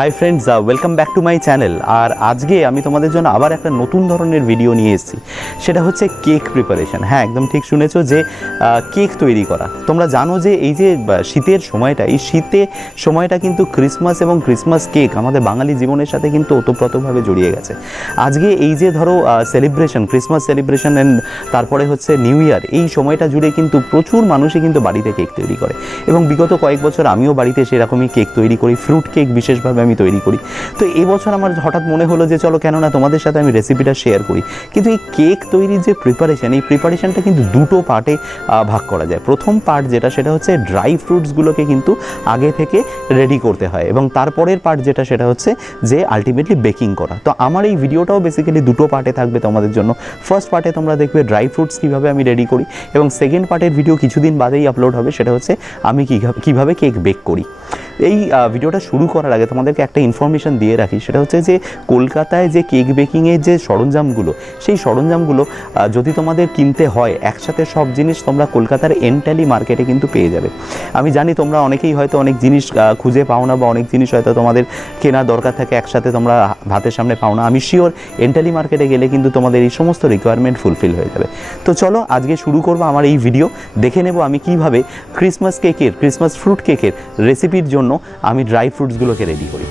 High friends, welcome back to my channel. আর আজকে আমি তোমাদের জন্য আবার একটা নতুন ধরনের ভিডিও নিয়ে এসেছি। সেটা হচ্ছে কেক প্রিপারেশন। হ্যাঁ, একদম ঠিক শুনেছো যে কেক তৈরি করা। তোমরা জানো যে এই যে শীতের সময়টা, এই শীতের সময়টা কিন্তু ক্রিসমাস এবং ক্রিসমাস কেক আমাদের বাঙালি জীবনের সাথে কিন্তু ওতপ্রোতভাবে জড়িয়ে গেছে। আজকে এই যে ধরো সেলিব্রেশন, ক্রিসমাস সেলিব্রেশন অ্যান্ড তারপরে হচ্ছে নিউ ইয়ার, এই সময়টা জুড়ে কিন্তু প্রচুর মানুষই কিন্তু বাড়িতে কেক তৈরি করে। এবং বিগত কয়েক বছর আমিও বাড়িতে সেরকমই কেক তৈরি করি, ফ্রুট কেক বিশেষভাবে আমি তৈরি করি। তো এবছর আমার হঠাৎ মনে হলো যে চলো কেন না তোমাদের সাথে আমি রেসিপিটা শেয়ার করি। কিন্তু এই কেক তৈরির যে প্রিপারেশন, এই প্রিপারেশনটা কিন্তু দুটো পার্টে ভাগ করা যায়। প্রথম পার্ট যেটা, সেটা হচ্ছে ড্রাই ফ্রুটসগুলোকে কিন্তু আগে থেকে রেডি করতে হয়, এবং তারপরের পার্ট যেটা, সেটা হচ্ছে যে আলটিমেটলি বেকিং করা। তো আমার এই ভিডিওটাও বেসিক্যালি দুটো পার্টে থাকবে তোমাদের জন্য। ফার্স্ট পার্টে তোমরা দেখবে ড্রাই ফ্রুটস কীভাবে আমি রেডি করি, এবং সেকেন্ড পার্টের ভিডিও কিছুদিন বাদেই আপলোড হবে, সেটা হচ্ছে আমি কীভাবে কেক বেক করি। এই ভিডিওটা শুরু করার আগে তোমাদেরকে একটা ইনফরমেশান দিয়ে রাখি, সেটা হচ্ছে যে কলকাতায় যে কেক বেকিংয়ের যে সরঞ্জামগুলো, সেই সরঞ্জামগুলো যদি তোমাদের কিনতে হয় একসাথে সব জিনিস, তোমরা কলকাতার এন্টালি মার্কেটে কিন্তু পেয়ে যাবে। আমি জানি তোমরা অনেকেই হয়তো অনেক জিনিস খুঁজে পাও না, বা অনেক জিনিস হয়তো তোমাদের কেনার দরকার থাকে, একসাথে তোমরা হাতের সামনে পাও না। আমি শিওর এন্টালি মার্কেটে গেলে কিন্তু তোমাদের এই সমস্ত রিকোয়ারমেন্ট ফুলফিল হয়ে যাবে। তো চলো আজকে শুরু করবো আমার এই ভিডিও। দেখে নেব আমি কীভাবে ক্রিসমাস ফ্রুট কেকের রেসিপির জন্য আমি ড্রাই ফ্রুটসগুলোকে রেডি করি।